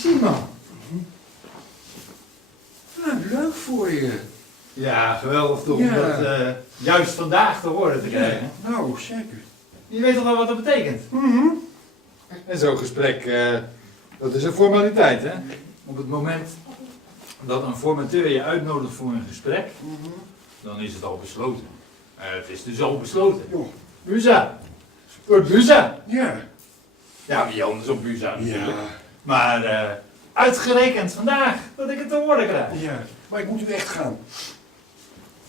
Simon. Nou, leuk voor je. Ja, geweldig toch, om Ja. dat juist vandaag te horen te krijgen. Nou, zeker. Je weet toch wel wat dat betekent? Mhm. En zo'n gesprek, dat is een formaliteit, hè? Op het moment dat een formateur je uitnodigt voor een gesprek, dan is het al besloten. Het is dus al besloten. Joh. Buza. Voor Buza. Ja. Ja, wie anders op Buza natuurlijk. Ja. Maar uitgerekend vandaag, dat ik het te horen krijg. Ja. Maar ik moet nu echt gaan.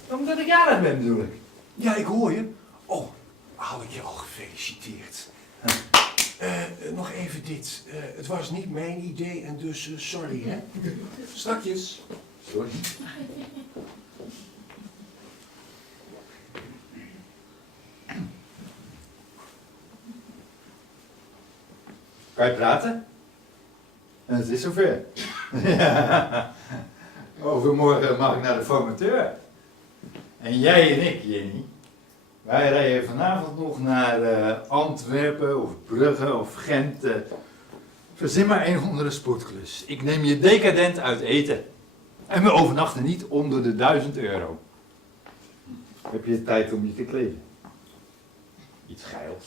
Omdat ik jarig ben, bedoel ik. Ja, ik hoor je. Oh, had ik je al gefeliciteerd. Nog even dit. Het was niet mijn idee en dus sorry, hè. Strakjes. Sorry. Kan je praten? Het is zover. Ja. Overmorgen mag ik naar de formateur. En jij en ik, Jenny, wij rijden vanavond nog naar Antwerpen of Brugge of Gent. Verzin maar een of andere sportklus. Ik neem je decadent uit eten. En we overnachten niet onder de €1000. Heb je tijd om je te kleden? Iets geils.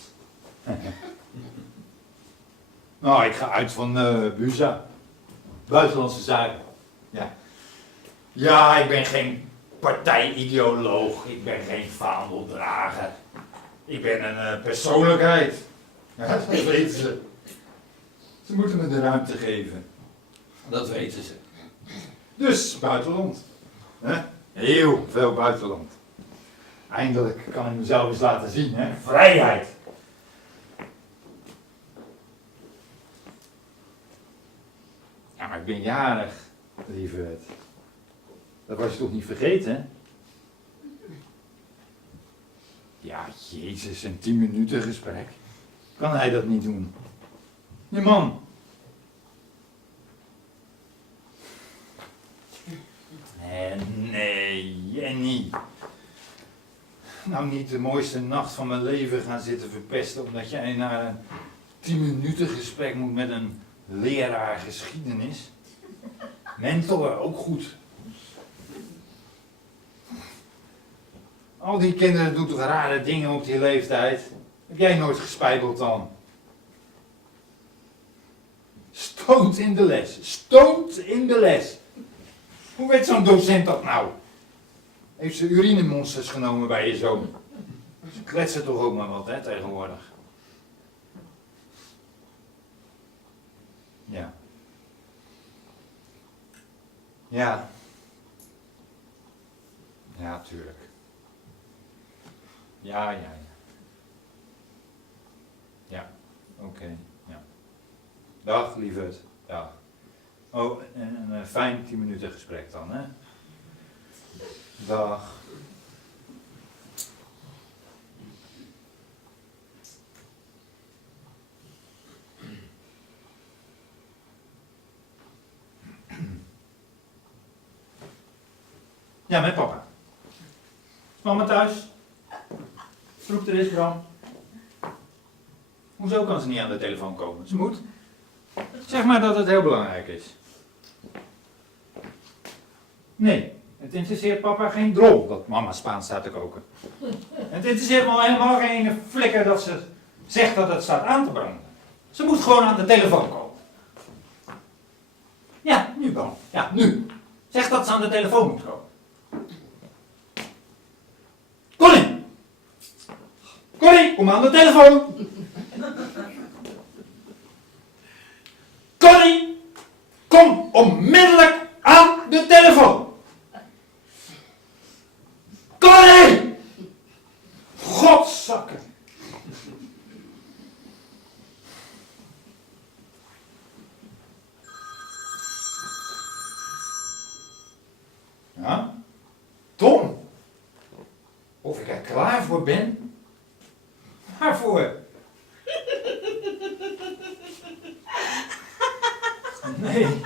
Nou, ik ga uit van Buza. Buitenlandse zaken. Ja. Ja, ik ben geen partijideoloog. Ik ben geen vaandeldrager. Ik ben een persoonlijkheid. Ja, dat weten ze. Ze moeten me de ruimte geven. Dat weten ze. Dus, buitenland. Heel veel buitenland. Eindelijk kan ik mezelf eens laten zien, hè. Vrijheid. Ja, maar ik ben jarig, lieverd. Dat was je toch niet vergeten? Ja, jezus, een 10 minuten gesprek. Kan hij dat niet doen? Je man. Nee, Jenny. Nou, niet de mooiste nacht van mijn leven gaan zitten verpesten omdat jij naar een 10 minuten gesprek moet met een leraar geschiedenis. Mentor, ook goed. Al die kinderen doen toch rare dingen op die leeftijd. Heb jij nooit gespijbeld dan? Stoot in de les. Stoot in de les. Hoe weet zo'n docent dat nou? Heeft ze urinemonsters genomen bij je zoon? Ze kletsen toch ook maar wat, hè, tegenwoordig. Ja. Ja. Ja, tuurlijk. Ja. Ja, oké. Ja. Dag, lieverd. Dag. Oh, een fijn 10 minuten gesprek dan, hè? Dag. Ja, met papa. Is mama thuis? Roep er eens, Bram. Hoezo kan ze niet aan de telefoon komen? Ze moet. Zeg maar dat het heel belangrijk is. Nee, het interesseert papa geen drol dat mama Spaans staat te koken. Het interesseert me helemaal geen flikker dat ze zegt dat het staat aan te branden. Ze moet gewoon aan de telefoon komen. Ja, nu Bram. Ja, nu. Zeg dat ze aan de telefoon moet komen. Connie, kom aan de telefoon. Connie, kom onmiddellijk aan de telefoon. Connie! Godzakken. Ja? Tom? Of ik er klaar voor ben? Waarvoor? Nee.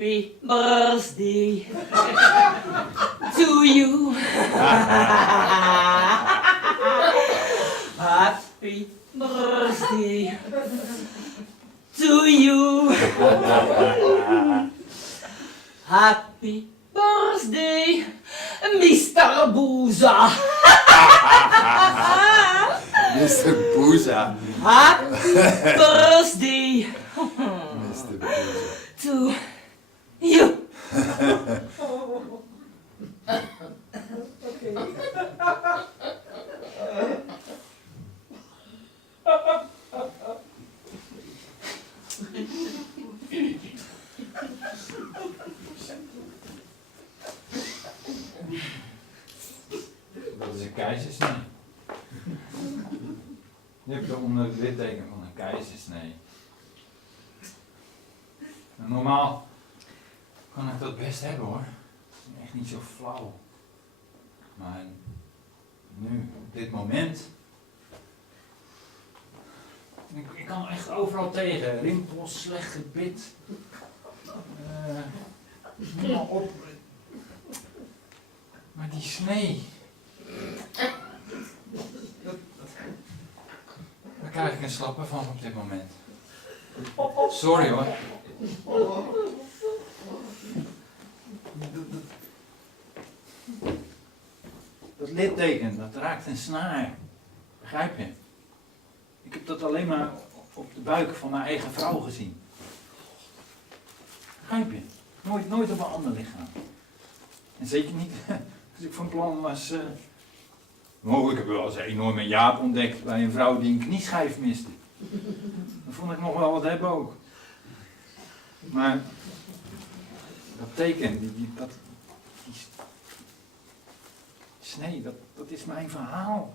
Happy birthday to you. Happy birthday to you. Happy birthday, Mr. Boeza. Mr. Boeza. Happy birthday Mr. Boeza. to you. Dat is een keizersnee. Je hebt onder het litteken van een keizersnee. En normaal kan ik dat best hebben hoor. Echt niet zo flauw. Maar nu, op dit moment. Ik kan echt overal tegen. Rimpels, slecht gebit. Noem maar op. Maar die snee. Daar krijg ik een slappe van op dit moment. Sorry hoor. Dat litteken, dat raakt een snaar. Begrijp je? Ik heb dat alleen maar op de buik van mijn eigen vrouw gezien. Begrijp je? Nooit op een ander lichaam. En zeker niet als ik van plan was... ik heb wel eens een enorme jaap ontdekt bij een vrouw die een knieschijf miste. Dat vond ik nog wel wat hebben ook. Maar dat teken, die snee, dat is mijn verhaal.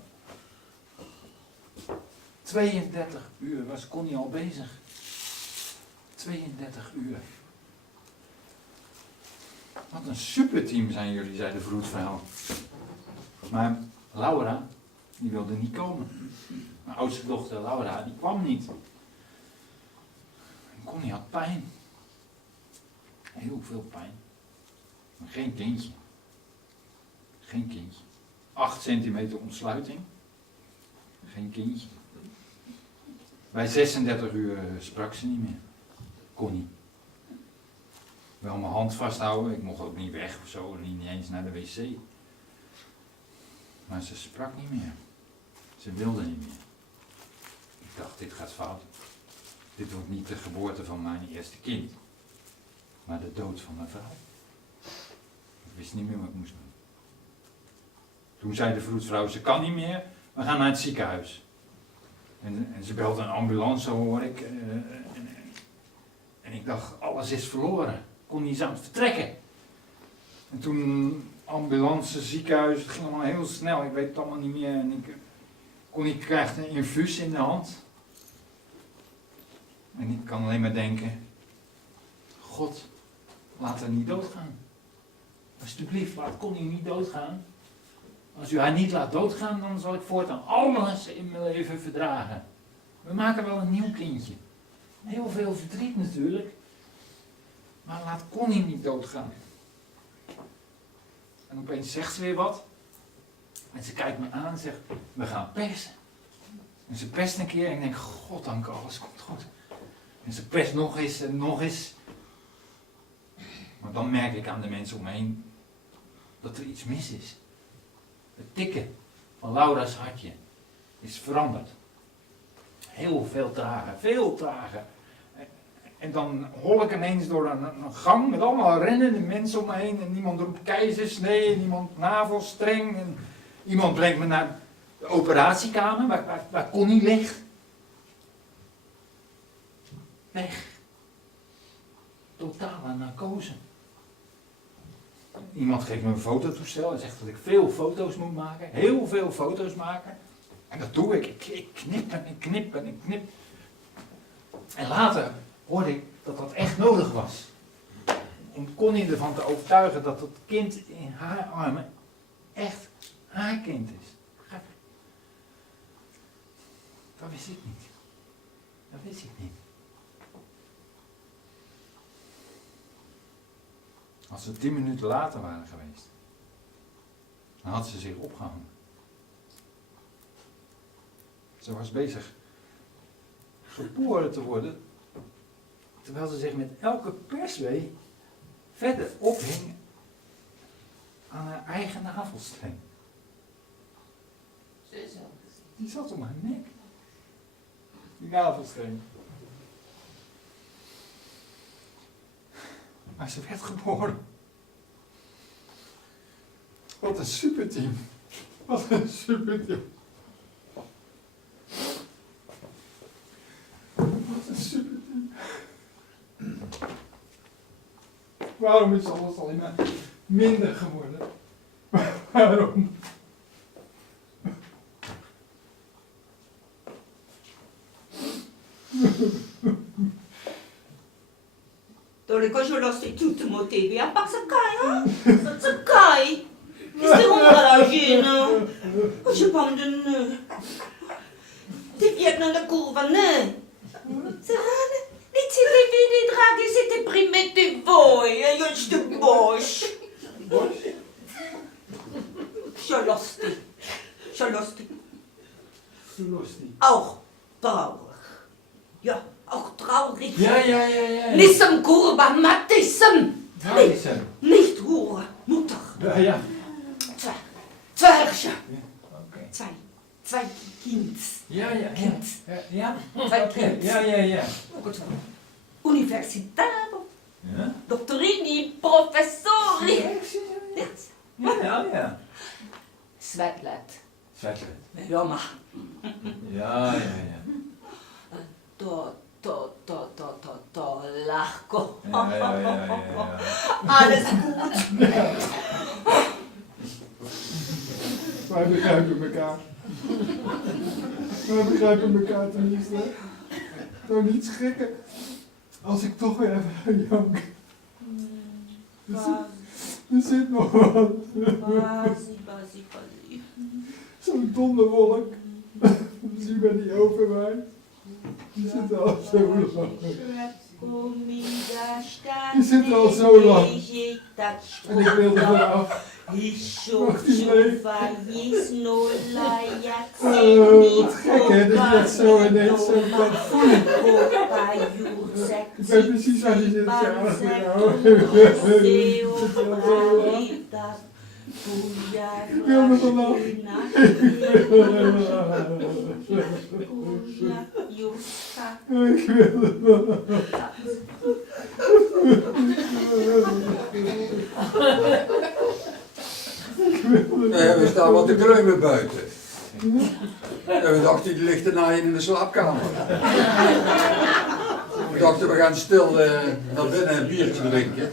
32 uur was Connie al bezig. 32 uur. Wat een superteam zijn jullie, zei de vroedvrouw. Maar Laura, die wilde niet komen. Mijn oudste dochter Laura, die kwam niet. En Connie had pijn. Heel veel pijn. Maar geen kindje. Geen kindje. 8 centimeter ontsluiting. Geen kindje. Bij 36 uur sprak ze niet meer. Connie. Wel mijn hand vasthouden, ik mocht ook niet weg of zo, niet eens naar de wc. Maar ze sprak niet meer. Ze wilde niet meer. Ik dacht, dit gaat fout. Dit wordt niet de geboorte van mijn eerste kind, maar de dood van mijn vrouw. Ik wist niet meer wat ik moest doen. Toen zei de vroedvrouw, ze kan niet meer, we gaan naar het ziekenhuis. En ze belt een ambulance, zo hoor ik. En ik dacht, alles is verloren. Ik kon niet eens aan het vertrekken. En toen ambulance, ziekenhuis, het ging allemaal heel snel. Ik weet het allemaal niet meer. En ik krijg een infuus in de hand. En ik kan alleen maar denken, God, laat haar niet doodgaan. Alsjeblieft, laat Connie niet doodgaan. Als u haar niet laat doodgaan, dan zal ik voortaan alles in mijn leven verdragen. We maken wel een nieuw kindje. Heel veel verdriet natuurlijk. Maar laat Connie niet doodgaan. En opeens zegt ze weer wat. En ze kijkt me aan en zegt, we gaan persen. En ze perst een keer en ik denk, goddank, alles komt goed. En ze perst nog eens en nog eens. Maar dan merk ik aan de mensen om me heen dat er iets mis is. Het tikken van Laura's hartje is veranderd. Heel veel trager, veel trager. En dan hol ik ineens door een gang met allemaal rennende mensen om me heen. En niemand roept keizersnee, en niemand navelstreng. En iemand brengt me naar de operatiekamer waar Connie ligt. Weg. Totale narcose. Iemand geeft me een fototoestel en zegt dat ik veel foto's moet maken. Heel veel foto's maken. En dat doe ik. Ik knip en ik knip en ik knip. En later hoorde ik dat dat echt nodig was. Om Connie ervan te overtuigen dat het kind in haar armen echt haar kind is. Dat wist ik niet. Dat wist ik niet. Als ze 10 minuten later waren geweest, dan had ze zich opgehangen. Ze was bezig geboren te worden, terwijl ze zich met elke perswee verder ophing aan haar eigen navelstreng. Die zat om haar nek. Die navelstreng. Maar ze werd geboren. Wat een superteam. Wat een superteam. Wat een superteam. Waarom is alles alleen maar minder geworden? Waarom? Только je laisse tout motiver à part ce caille, hein? Ce caille. C'est on va la gêne. Je parle de nœud. T'es viens dans la courbe, né? C'est vrai? Niet zitten wie die dragen zitten primitivo. Je de bosch. Charlotte. Charlotte. Auch traurig. Ja, auch traurig. Ja. Nisem kurba matisem. Waar is ze? Nicht Ruhe, Mutter. Ja. Zwei Herrscher. Oké. Zwei Kinds. Ja. Ja. Zwei Oké. Kinds. Ja. Goed. Universitaro. Ja? Doktorini, professori. Ja. Svetlet. Zeker. Joma. Ja. To, lachko. Ja. Alles goed. Wij begrijpen elkaar. Wij begrijpen elkaar tenminste. Nou, niet schrikken. Als ik toch weer even jank. Er zit nog wat. Basie. Zo'n donderwolk. Zie bij die overheid. Die zit al zo lang. Die zit er al zo lang. En ik wil er vanaf. Wacht die leeg. Wat gek hè, dat je dat zo ineens zo kan voelen. Ik weet precies waar die zit. Ik wil me vanaf. Ik wil er vanaf. We staan wat te kreumen buiten. En we dachten, die ligt er naaien in de slaapkamer. We dachten, we gaan stil naar binnen een biertje drinken.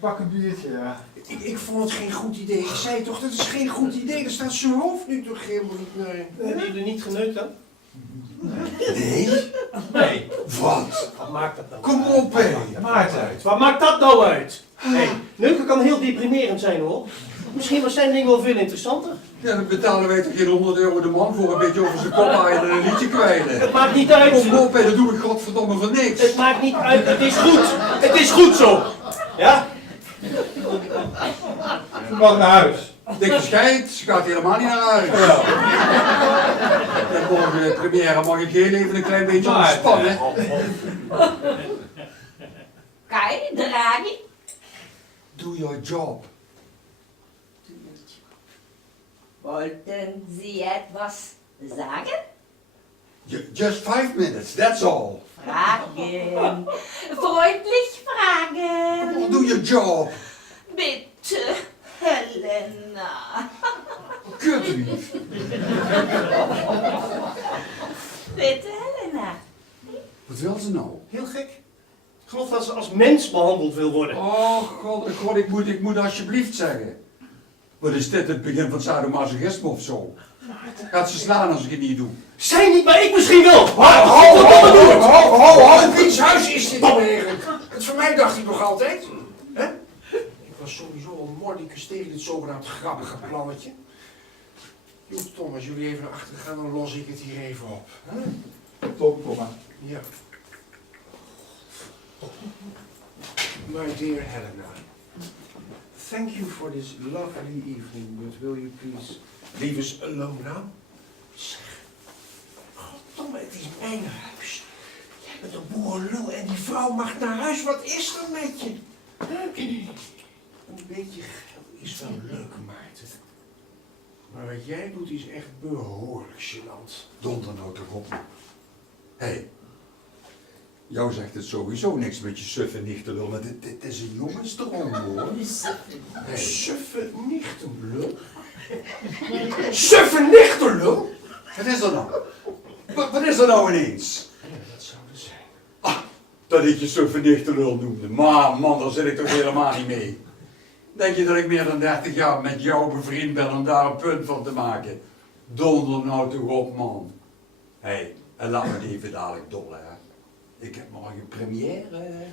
Pak een biertje, ja. Ik vond het geen goed idee. Ik zei toch, dat is geen goed idee. Er staat zijn hoofd nu toch helemaal niet. Nee. Hebben jullie niet geneukt dan? Nee? Wat? Wat maakt dat nou? Kom op, hé. Maakt uit. Wat maakt dat nou uit? Hey, neuken kan heel deprimerend zijn hoor. Misschien was zijn ding wel veel interessanter. Ja, dan betalen wij toch geen 100 euro de man voor een beetje over zijn kop haaien en een liedje kwijlen. Het maakt niet uit. Kom op, hé, dat doe ik godverdomme voor niks. Het maakt niet uit. Het is goed. Het is goed zo. Ja? Je mag naar huis. Dikke scheid, ze gaat helemaal niet naar huis. En morgen de première mag ik heel even een klein beetje ontspannen. Kai, Draghi. Do your job. Wollten Sie etwas sagen? Just 5 minutes, that's all. Fragen. Freundlich fragen. Do your job. Bitte, Helena. Kutwief. Bitte, Helena. Wat wil ze nou? Heel gek. Ik geloof dat ze als mens behandeld wil worden. Oh god, ik moet alsjeblieft zeggen. Wat is dit, het begin van sadomasochisme of zo? Gaat ze slaan als ik het niet doe? Zij niet, maar ik misschien wel. Ho, wiens huis is dit nou eigenlijk? Het voor mij dacht hij nog altijd. Hè? Ik was sowieso een mordicus tegen dit zogenaamd grappige plannetje. Joep, Tom, als jullie even naar achter gaan, dan los ik het hier even op. Hè? Tom, kom maar. Ja. My dear Helena, Thank you for this lovely evening, but will you please leave us alone now? Zeg, goddomme, het is mijn huis. Jij bent een boerenlul en die vrouw mag naar huis. Wat is er met je? Een beetje geld is wel leuk, Maarten. Maar wat jij doet is echt behoorlijk gênant. Donder nou toch op. Hé, jou zegt het sowieso niks met je suffe nichtelul, maar dit is een jongensdroom, hoor. Hey. Suffe nichtenlul? Suffe nichtenlul? Wat is er nou? Wat is er nou ineens? Ja, dat zou er zijn. Dat ik je suffe nichtelul noemde. Maar man, daar zit ik toch helemaal niet mee. Denk je dat ik meer dan 30 jaar met jou bevriend ben om daar een punt van te maken? Donder nou toch op, man. Hé, en laat me even dadelijk dollen, hè. Ik heb morgen première.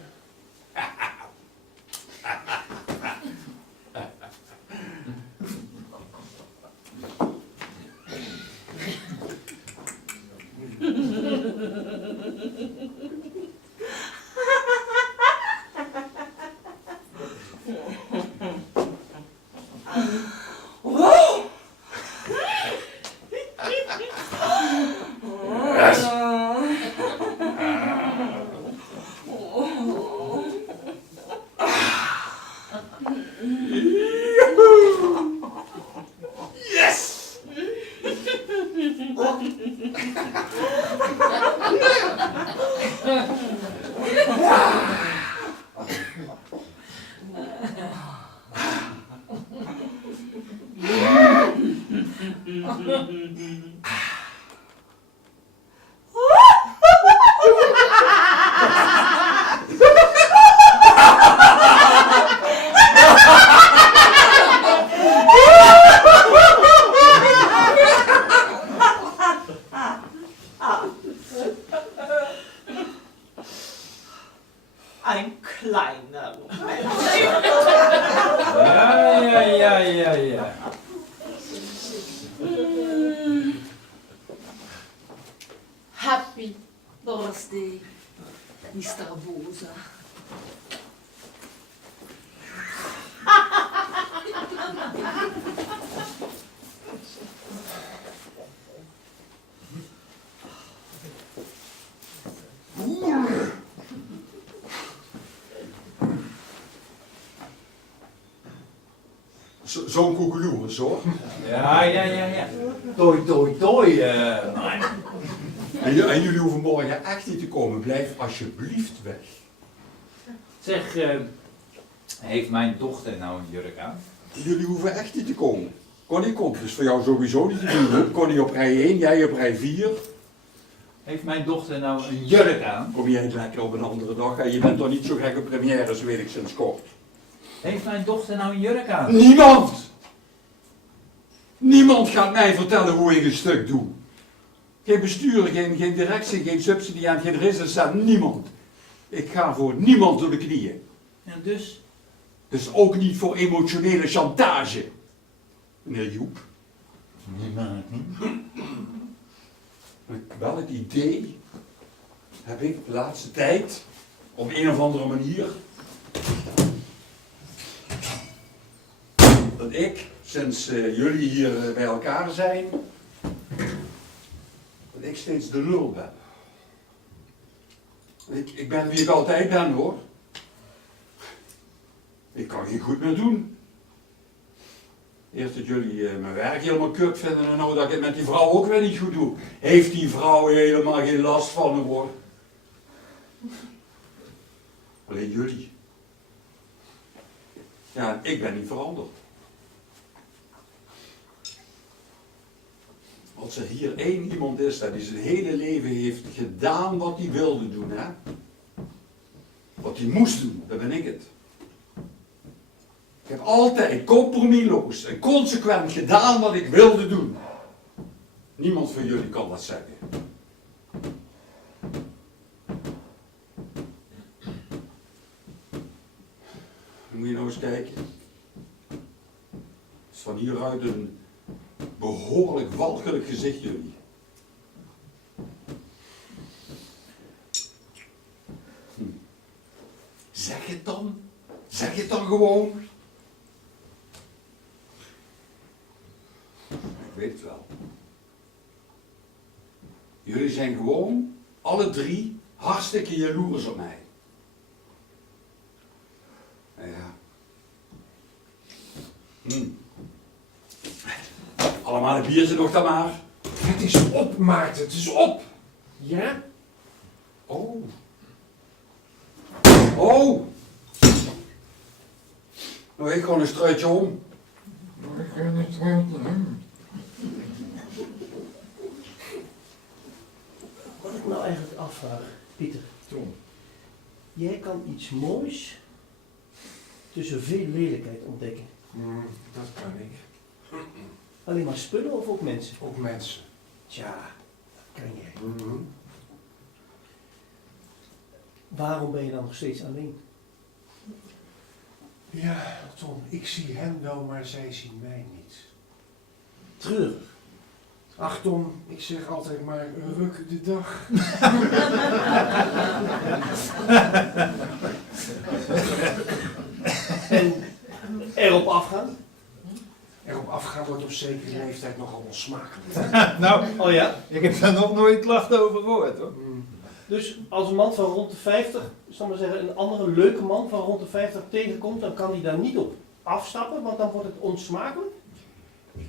Ein kleiner. Ja. Happy birthday, Mr. Boza. Zo'n koekeloeris, hoor. Ja. Toi. En jullie hoeven morgen echt niet te komen. Blijf alsjeblieft weg. Zeg, heeft mijn dochter nou een jurk aan? Jullie hoeven echt niet te komen. Connie komt, dus voor jou sowieso niet te doen. Connie op rij 1, jij op rij 4. Heeft mijn dochter nou een jurk aan? Kom jij lekker op een andere dag? Hè? Je bent toch niet zo gek op premières, weet ik sinds kort. Heeft mijn dochter nou een jurk aan? Niemand! Niemand gaat mij vertellen hoe ik een stuk doe. Geen bestuur, geen directie, geen subsidiant, geen recensent, niemand. Ik ga voor niemand door de knieën. En dus? Dus ook niet voor emotionele chantage. Meneer Joep. Wel het idee heb ik de laatste tijd, op een of andere manier, dat ik, sinds jullie hier bij elkaar zijn, dat ik steeds de lul ben. Ik ben wie ik altijd ben, hoor. Ik kan geen goed meer doen. Eerst dat jullie mijn werk helemaal kut vinden en nou dat ik het met die vrouw ook weer niet goed doe. Heeft die vrouw helemaal geen last van me, hoor. Alleen jullie. Ja, ik ben niet veranderd. Als er hier één iemand is die zijn hele leven heeft gedaan wat hij wilde doen, hè? Wat hij moest doen, dan ben ik het. Ik heb altijd compromisloos en consequent gedaan wat ik wilde doen. Niemand van jullie kan dat zeggen. Moet je nou eens kijken. Het is van hieruit een behoorlijk walgelijk gezicht, jullie. Zeg het dan. Zeg je toch gewoon? Ik weet het wel. Jullie zijn gewoon, alle drie, hartstikke jaloers op mij. Nou ja. Allemaal een biertje nog dan maar. Het is op, Maarten, het is op. Ja? Oh. Oh. Nou, ik kan een struitje om. Wat ik nou eigenlijk afvraag, Pieter. Tom. Jij kan iets moois tussen veel lelijkheid ontdekken. Dat kan ik. Alleen maar spullen of ook mensen? Ook mensen. Tja, dat kan jij. Mhm. Waarom ben je dan nog steeds alleen? Ja, Tom, ik zie hen wel, maar zij zien mij niet. Treurig. Ach Tom, ik zeg altijd maar ruk de dag. En erop afgaan? Erop afgaan wordt op zekere leeftijd nogal onsmakelijk. Nou, Oh ja? ik heb daar nog nooit klachten over gehoord hoor. Dus als een man van rond de 50, zal maar zeggen, een andere leuke man van rond de 50 tegenkomt, dan kan hij daar niet op afstappen, want dan wordt het onsmakelijk?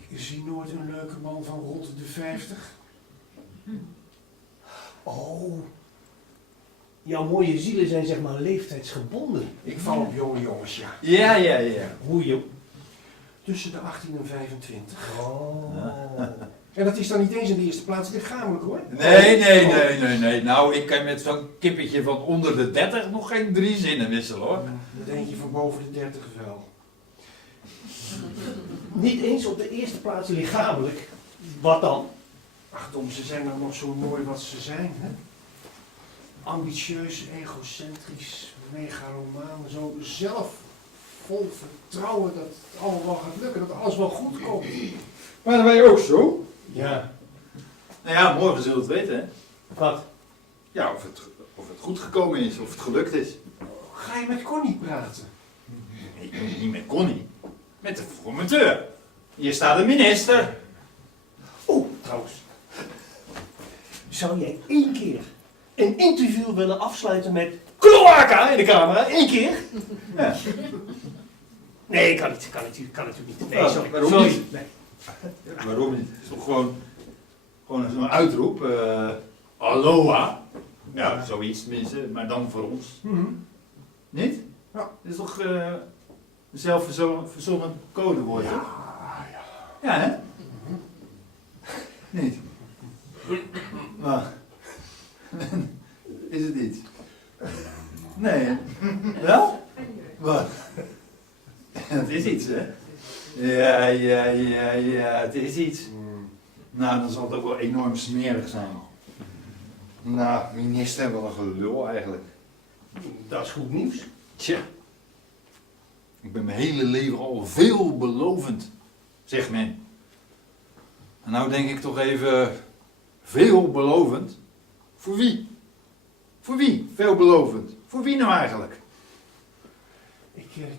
Ik zie nooit een leuke man van rond de 50. Oh. Jouw mooie zielen zijn zeg maar leeftijdsgebonden. Ik val op jonge jongens, ja. Ja. Hoe joh? Tussen de 18 en 25. Oh. En dat is dan niet eens in de eerste plaats lichamelijk hoor. Nee. Nou, ik kan met zo'n kippetje van onder de 30 nog geen 3 zinnen wisselen hoor. Dat denk je van boven de 30 wel. Niet eens op de eerste plaats lichamelijk. Wat dan? Ach Tom, ze zijn dan nog zo mooi wat ze zijn, hè? Ambitieus, egocentrisch, megalomaan, zo zelf vol vertrouwen dat het allemaal wel gaat lukken, dat alles wel goed komt. Maar ben je ook zo? Ja. Nou ja, morgen zullen we het weten hè. Wat? Ja, of het goed gekomen is, of het gelukt is. Ga je met Connie praten? Nee, niet met Connie. Met de formateur. Hier staat de minister. Oh, trouwens. Zou jij 1 keer een interview willen afsluiten met kloaka in de camera? 1 keer? Ja. Nee, kan natuurlijk niet. Nee, Oh, sorry. waarom Sorry. niet? Nee. Waarom niet? Het is toch gewoon zo'n uitroep. Aloha. Ja, zoiets tenminste, maar dan voor ons. Niet? Ja. Het is toch een zelfverzonnen codewoord, hè? Ja, hè? Niet? Maar, is het iets? Nee, hè? Wel? Wat? Het is iets, hè? Ja, het is iets. Nou, dan zal het ook wel enorm smerig zijn. Nou, minister, wel een gelul eigenlijk. Dat is goed nieuws. Tja. Ik ben mijn hele leven al veelbelovend, zegt men. En nou denk ik toch even, veelbelovend? Voor wie? Voor wie? Veelbelovend. Voor wie nou eigenlijk?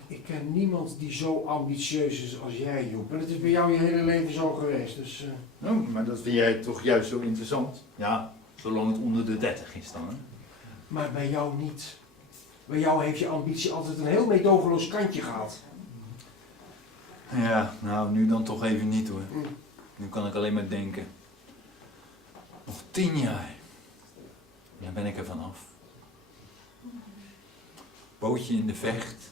Ik ken niemand die zo ambitieus is als jij, Joep. En het is bij jou je hele leven zo geweest, dus... Nou, maar dat vind jij toch juist zo interessant? Ja, zolang het onder de 30 is dan, hè? Maar bij jou niet. Bij jou heeft je ambitie altijd een heel meedogenloos kantje gehad. Ja, nou, nu dan toch even niet hoor. Nu kan ik alleen maar denken. Nog 10 jaar. Dan ben ik er vanaf. Bootje in de Vecht.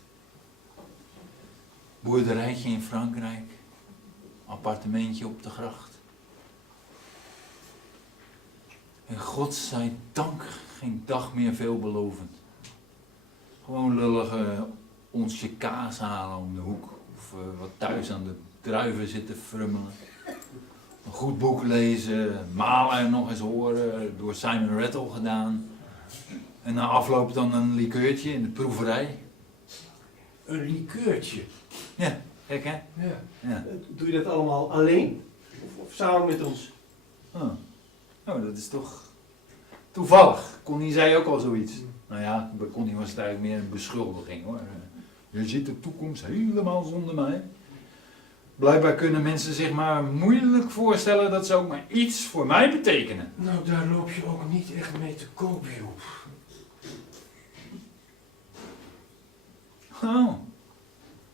Boerderijtje in Frankrijk. Appartementje op de gracht. En godzijdank geen dag meer veelbelovend. Gewoon lullige onsje kaas halen om de hoek. Of wat thuis aan de druiven zitten frummelen. Een goed boek lezen, Mahler nog eens horen, door Simon Rattle gedaan. En na afloop dan een likeurtje in de proeverij. Een likeurtje. Ja, gek hè? Ja. Ja. Doe je dat allemaal alleen? Of samen met ons? Oh. Oh, dat is toch toevallig. Connie zei ook al zoiets. Nou ja, bij Connie was het eigenlijk meer een beschuldiging hoor. Je ziet de toekomst helemaal zonder mij. Blijkbaar kunnen mensen zich maar moeilijk voorstellen dat ze ook maar iets voor mij betekenen. Nou, daar loop je ook niet echt mee te koop, Joep.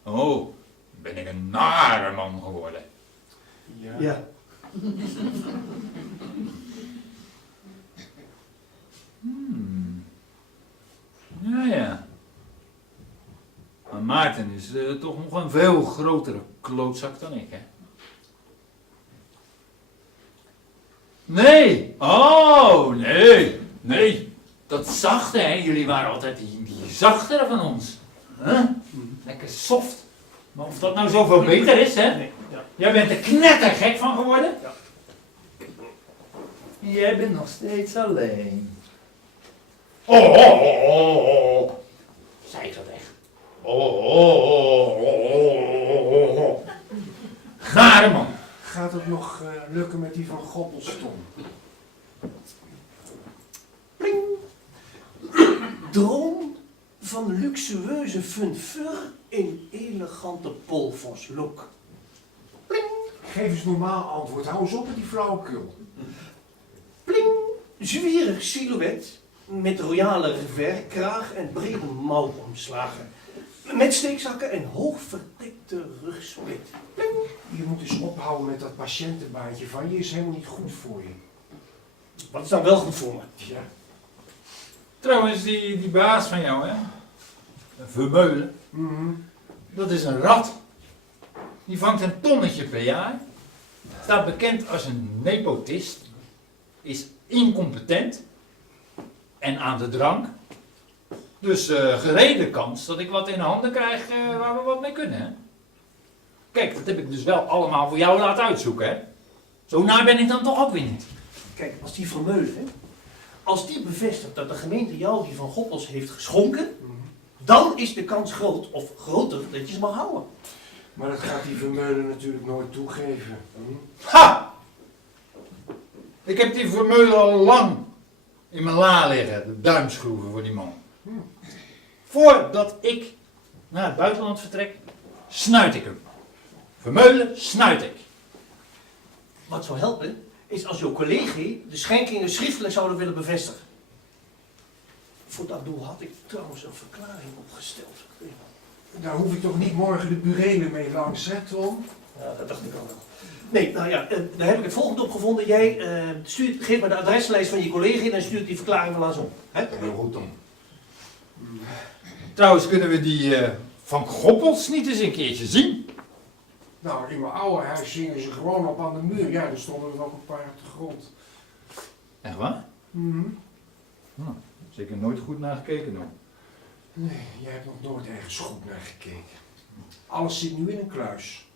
Oh, ben ik een nare man geworden. Ja. Ja. Ja. Maar Maarten is toch nog een veel grotere klootzak dan ik, hè? Nee! Oh, nee! Dat zachte, hè? Jullie waren altijd die zachtere van ons. Huh? Lekker soft. Maar of dat nou zoveel beter is, hè? Nee. Ja. Jij bent er knettergek van geworden? Ja. Jij bent nog steeds alleen. Oh. Zei ik dat echt? Oh. Gare man. Gaat het nog lukken met die van Goppelston? Droom van luxueuze funfur in elegante polvoslook. Geef eens normaal antwoord. Hou eens op met die flauwekul. Pling! Zwierig silhouet met royale werkkraag en brede mouwomslagen. Met steekzakken en hoogvertekte rugsplit. Pling! Je moet eens ophouden met dat patiëntenbaantje van je. Is helemaal niet goed voor je. Wat is dan wel goed voor me? Ja. Trouwens, die baas van jou, hè? Vermeulen. Mhm. Dat is een rat. Die vangt een tonnetje per jaar. Staat bekend als een nepotist. Is incompetent. En aan de drank. Dus gereden kans dat ik wat in de handen krijg waar we wat mee kunnen, hè? Kijk, dat heb ik dus wel allemaal voor jou laten uitzoeken, hè? Zo naar ben ik dan toch ook weer niet. Kijk, als die Vermeulen, hè, als die bevestigt dat de gemeente jou die van Goppels heeft geschonken, dan is de kans groot, of groter, dat je ze mag houden. Maar dat gaat die Vermeulen natuurlijk nooit toegeven. Ha! Ik heb die Vermeulen al lang in mijn la liggen, de duimschroeven voor die man. Voordat ik naar het buitenland vertrek, snuit ik hem. Vermeulen, snuit ik. Wat zou helpen, is als jouw collega de schenkingen schriftelijk zouden willen bevestigen. Voor dat doel had ik trouwens een verklaring opgesteld. Daar hoef ik toch niet morgen de burelen mee langs, hè, Tom? Ja, dat dacht ik al wel. Nee, nou ja, daar heb ik het volgende op gevonden. Jij geef me de adreslijst van je collega en dan stuur ik die verklaring wel aan zo. Heel goed, Tom. Trouwens, kunnen we die Van Goppels niet eens een keertje zien? Nou, in mijn oude huis zingen ze gewoon op aan de muur. Ja, er stonden er nog een paar op de grond. Echt waar? Zeker nooit goed naar gekeken, hoor. Nee, jij hebt nog nooit ergens goed naar gekeken. Alles zit nu in een kluis.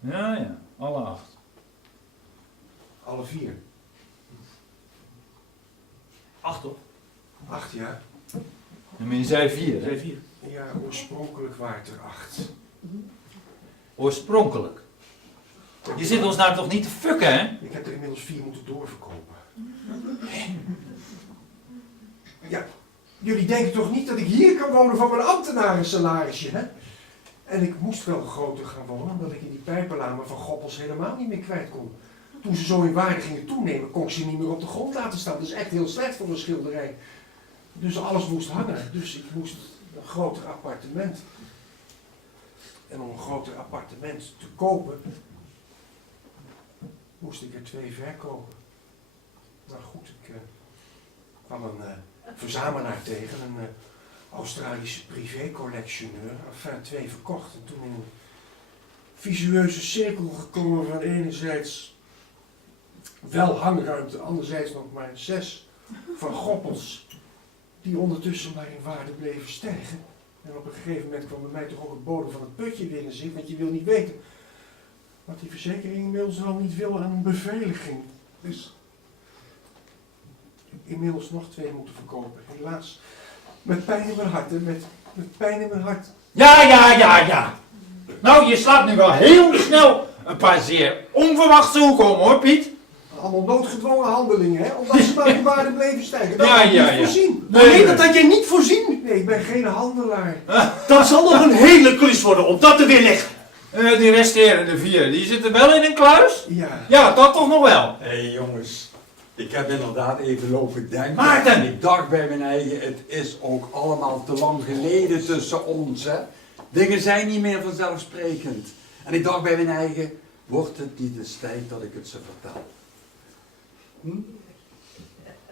Ja, alle 8. Alle 4. 8 toch? 8, ja. Maar je zei 4, hè? 4. Ja, oorspronkelijk waren het er 8. Oorspronkelijk. Je zit ons nou toch niet te fucken, hè? Ik heb er inmiddels 4 moeten doorverkopen. Ja, jullie denken toch niet dat ik hier kan wonen van mijn ambtenarensalarisje, hè? En ik moest wel groter gaan wonen, omdat ik in die pijpenlaan me van Goppels helemaal niet meer kwijt kon. Toen ze zo in waarde gingen toenemen, kon ik ze niet meer op de grond laten staan. Dat is echt heel slecht voor een schilderij. Dus alles moest hangen. Dus ik moest een groter appartement. En om een groter appartement te kopen, moest ik er 2 verkopen. Maar goed, ik kwam een verzamelaar tegen, een Australische privécollectioneur. Enfin, 2 verkocht. En toen in een visueuze cirkel gekomen van enerzijds wel hangruimte, anderzijds nog maar 6 van Goppels, die ondertussen maar in waarde bleven stijgen. En op een gegeven moment kwam bij mij toch ook het bodem van het putje weer in zicht, want je wil niet weten wat die verzekering inmiddels wel niet wil aan een beveiliging. Dus inmiddels nog 2 moeten verkopen, helaas. Met pijn in mijn hart, hè? Met pijn in mijn hart. Ja. Nou, je slaat nu wel heel snel een paar zeer onverwachte hoeken om, hoor, Piet. allemaal noodgedwongen handelingen, hè? Omdat ze maar in waarde bleven stijgen. Dat Ja, had ik ja, niet ja. voorzien. Nee, dat had jij niet voorzien. Nee, ik ben geen handelaar. Dat zal nog een hele klus worden om dat te weerleggen. Die resterende 4, die zitten wel in een kluis? Ja. Ja, dat toch nog wel. Hé jongens, ik heb inderdaad even lopen denken. Maarten! En ik dacht bij mijn eigen, het is ook allemaal te lang geleden tussen ons, hè. Dingen zijn niet meer vanzelfsprekend. En ik dacht bij mijn eigen, wordt het niet eens tijd dat ik het ze vertel?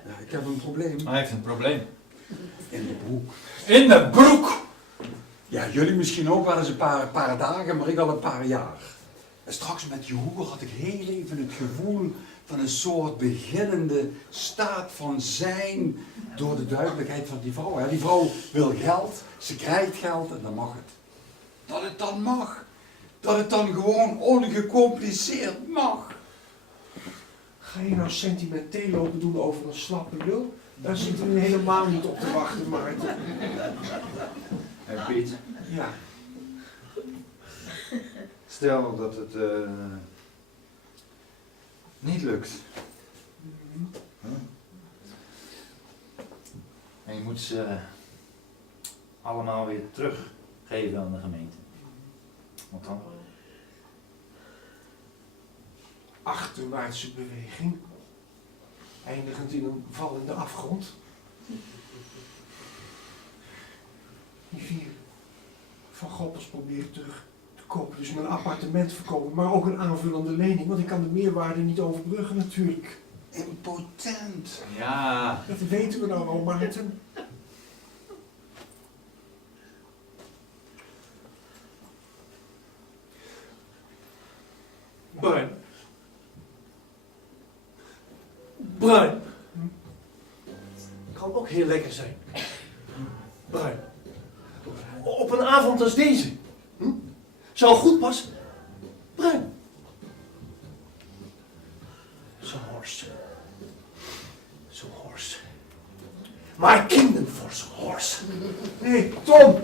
Ja, ik heb een probleem. Hij heeft een probleem. In de broek. In de broek! Ja, jullie misschien ook wel eens een paar dagen, maar ik al een paar jaar. En straks met je hoer had ik heel even het gevoel van een soort beginnende staat van zijn door de duidelijkheid van die vrouw. Die vrouw wil geld, ze krijgt geld en dan mag het. Dat het dan mag. Dat het dan gewoon ongecompliceerd mag. Ga je nou sentimenteel lopen doen over een slappe lul? Daar zitten we helemaal niet op te wachten, Maarten. En Piet, Ja. stel dat het niet lukt. En je moet ze allemaal weer teruggeven aan de gemeente. Wat dan? Achterwaartse beweging. Eindigend in een val in de afgrond. Die 4 van Goppels proberen terug te kopen. Dus mijn appartement verkopen, maar ook een aanvullende lening. Want ik kan de meerwaarde niet overbruggen natuurlijk. Impotent. Ja. Dat weten we nou wel, Maarten. Bruin. Bruin. Kan ook heel lekker zijn. Bruin. Op een avond als deze. Zou goed passen. Bruin. Zo'n horst. Zo'n horst. Maar kinderforse horst. Nee, Tom!